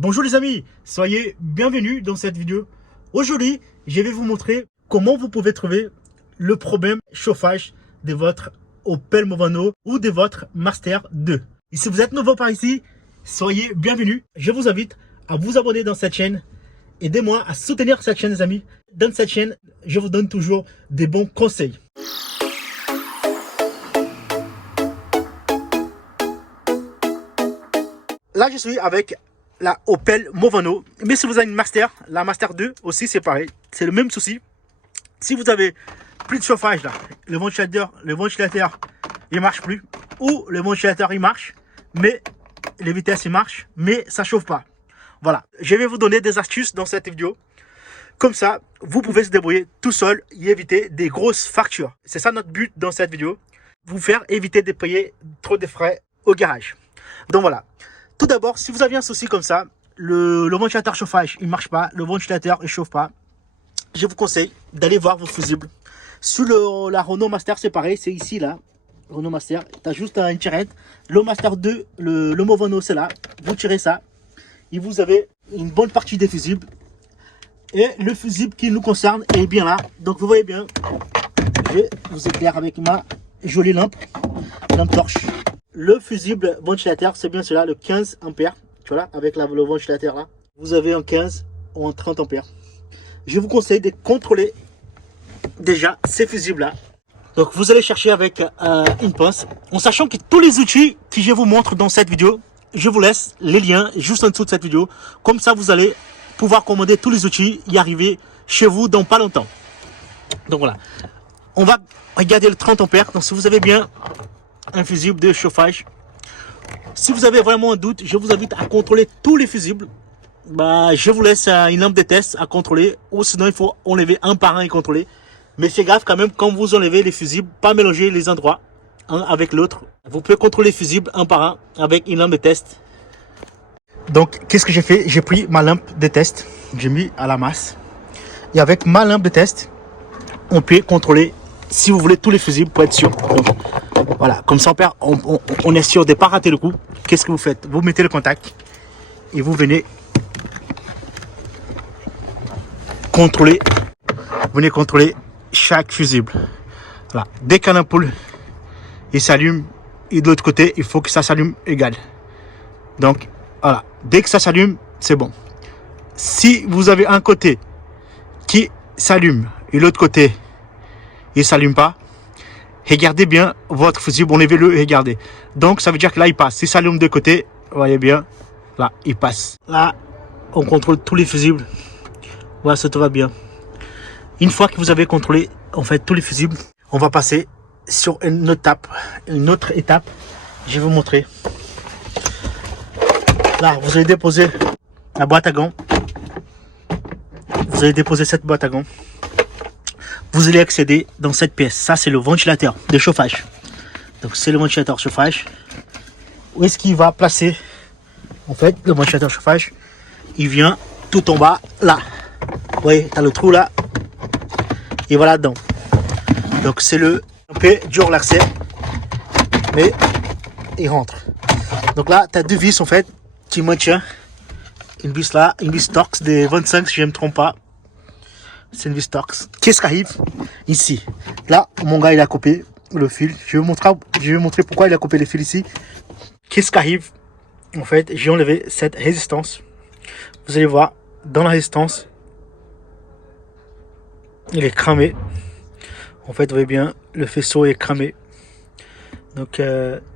Bonjour les amis, soyez bienvenus dans cette vidéo. Aujourd'hui, je vais vous montrer comment vous pouvez trouver le problème chauffage de votre Opel Movano ou de votre Master 2. Et si vous êtes nouveau par ici, soyez bienvenus. Je vous invite à vous abonner dans cette chaîne. Aidez-moi à soutenir cette chaîne les amis. Dans cette chaîne, je vous donne toujours des bons conseils. Là, je suis avec la Opel Movano. Mais si vous avez une Master, la Master 2 aussi, c'est pareil. C'est le même souci. Si vous avez plus de chauffage, là, le ventilateur, il marche plus. Ou le ventilateur, il marche, mais les vitesses, il marche, mais ça chauffe pas. Voilà. Je vais vous donner des astuces dans cette vidéo. Comme ça, vous pouvez se débrouiller tout seul et éviter des grosses factures. C'est ça notre but dans cette vidéo. Vous faire éviter de payer trop de frais au garage. Donc voilà. Tout d'abord, si vous avez un souci comme ça, le ventilateur chauffage, il ne marche pas, le ventilateur ne chauffe pas, je vous conseille d'aller voir vos fusibles. Sur la Renault Master, c'est pareil, c'est ici, là. Renault Master, tu as juste une tirette. Le Master 2, le Movano, c'est là. Vous tirez ça et vous avez une bonne partie des fusibles. Et le fusible qui nous concerne est bien là. Donc vous voyez bien, je vais vous éclairer avec ma jolie lampe torche. Le fusible ventilateur, c'est bien cela, le 15 ampères. Tu vois là, avec le ventilateur là. Vous avez en 15 ou en 30 ampères. Je vous conseille de contrôler déjà ces fusibles là. Donc vous allez chercher avec une pince. En sachant que tous les outils que je vous montre dans cette vidéo, je vous laisse les liens juste en dessous de cette vidéo. Comme ça, vous allez pouvoir commander tous les outils et arriver chez vous dans pas longtemps. Donc voilà. On va regarder le 30 ampères. Donc si vous avez bien un fusible de chauffage, si vous avez vraiment un doute, je vous invite à contrôler tous les fusibles. Je vous laisse une lampe de test à contrôler, ou sinon il faut enlever un par un et contrôler. Mais c'est grave quand même quand vous enlevez les fusibles, pas mélanger les endroits un avec l'autre. Vous pouvez contrôler les fusibles un par un avec une lampe de test. Donc qu'est-ce que j'ai fait? J'ai pris ma lampe de test, j'ai mis à la masse, et avec ma lampe de test on peut contrôler, si vous voulez, tous les fusibles pour être sûr. Donc, voilà, comme ça on est sûr de ne pas rater le coup. Qu'est-ce que vous faites? Vous mettez le contact et vous venez contrôler. Venez contrôler chaque fusible. Voilà. Dès qu'un ampoule il s'allume, et de l'autre côté il faut que ça s'allume égal. Donc voilà, dès que ça s'allume, c'est bon. Si vous avez un côté qui s'allume et l'autre côté il s'allume pas, regardez bien votre fusible, enlevez-le et regardez. Donc ça veut dire que là il passe. Si ça s'allume de côté, vous voyez bien, là il passe. Là on contrôle tous les fusibles. Voilà, ça tout va bien. Une fois que vous avez contrôlé en fait tous les fusibles, on va passer sur une autre étape. Je vais vous montrer. Là vous allez déposer la boîte à gants. Vous allez déposer cette boîte à gants. Vous allez accéder dans cette pièce. Ça c'est le ventilateur de chauffage. Donc c'est le ventilateur de chauffage. Où est-ce qu'il va placer en fait le ventilateur de chauffage? Il vient tout en bas là. Vous voyez, tu as le trou là. Et voilà dedans. Donc c'est un peu dur l'accès, mais il rentre. Donc là tu as deux vis en fait qui maintiennent. Une vis là, une vis Torx de 25 si je ne me trompe pas. C'est une vis Torx. Qu'est-ce qui arrive ici? Là mon gars il a coupé le fil. Je vais vous montrer pourquoi il a coupé le fil ici. Qu'est-ce qui arrive? En fait j'ai enlevé cette résistance. Vous allez voir dans la résistance, il est cramé. En fait vous voyez bien, le faisceau est cramé. Donc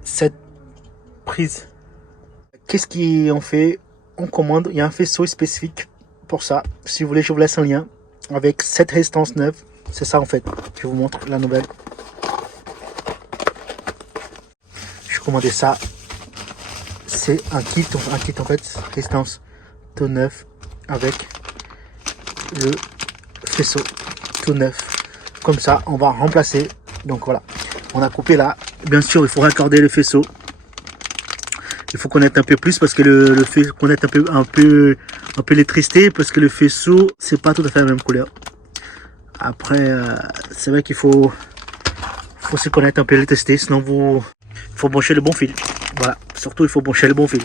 cette prise, qu'est-ce qu'on fait? On commande, il y a un faisceau spécifique pour ça. Si vous voulez, je vous laisse un lien avec cette résistance neuve. C'est ça en fait, je vous montre la nouvelle. Je commandais ça. C'est un kit en fait, résistance tout neuf avec le faisceau tout neuf. Comme ça on va remplacer. Donc voilà, on a coupé là. Bien sûr il faut raccorder le faisceau. Il faut connaître un peu plus parce que le fait connaître un peu l'électricité, parce que le faisceau c'est pas tout à fait la même couleur. Après c'est vrai qu'il faut se connaître un peu l'électricité, sinon il faut brancher le bon fil. Voilà, surtout il faut brancher le bon fil.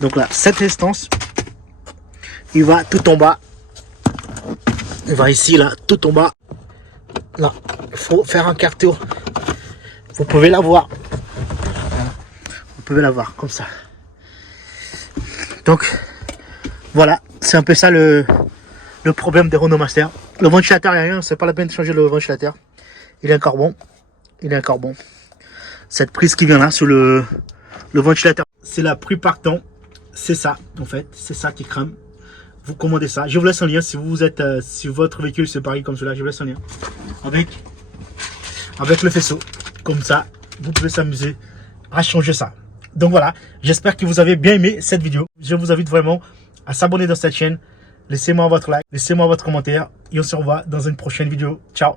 Donc là cette résistance il va tout en bas. Il va ici, là, tout en bas. Là, il faut faire un quart tour. Vous pouvez la voir. Voilà. Vous pouvez la voir comme ça. Donc, voilà, c'est un peu ça le problème des Renault Master. Le ventilateur, il n'y a rien, c'est pas la peine de changer le ventilateur. Il est encore bon. Il est encore bon. Cette prise qui vient là sur le ventilateur, c'est la pluie partant. C'est ça, en fait. C'est ça qui crame. Vous commandez ça. Je vous laisse un lien si vous êtes, si votre véhicule c'est pareil comme cela. Je vous laisse un lien. Avec le faisceau. Comme ça, vous pouvez s'amuser à changer ça. Donc voilà, j'espère que vous avez bien aimé cette vidéo. Je vous invite vraiment à s'abonner dans cette chaîne. Laissez-moi votre like, laissez-moi votre commentaire et on se revoit dans une prochaine vidéo. Ciao!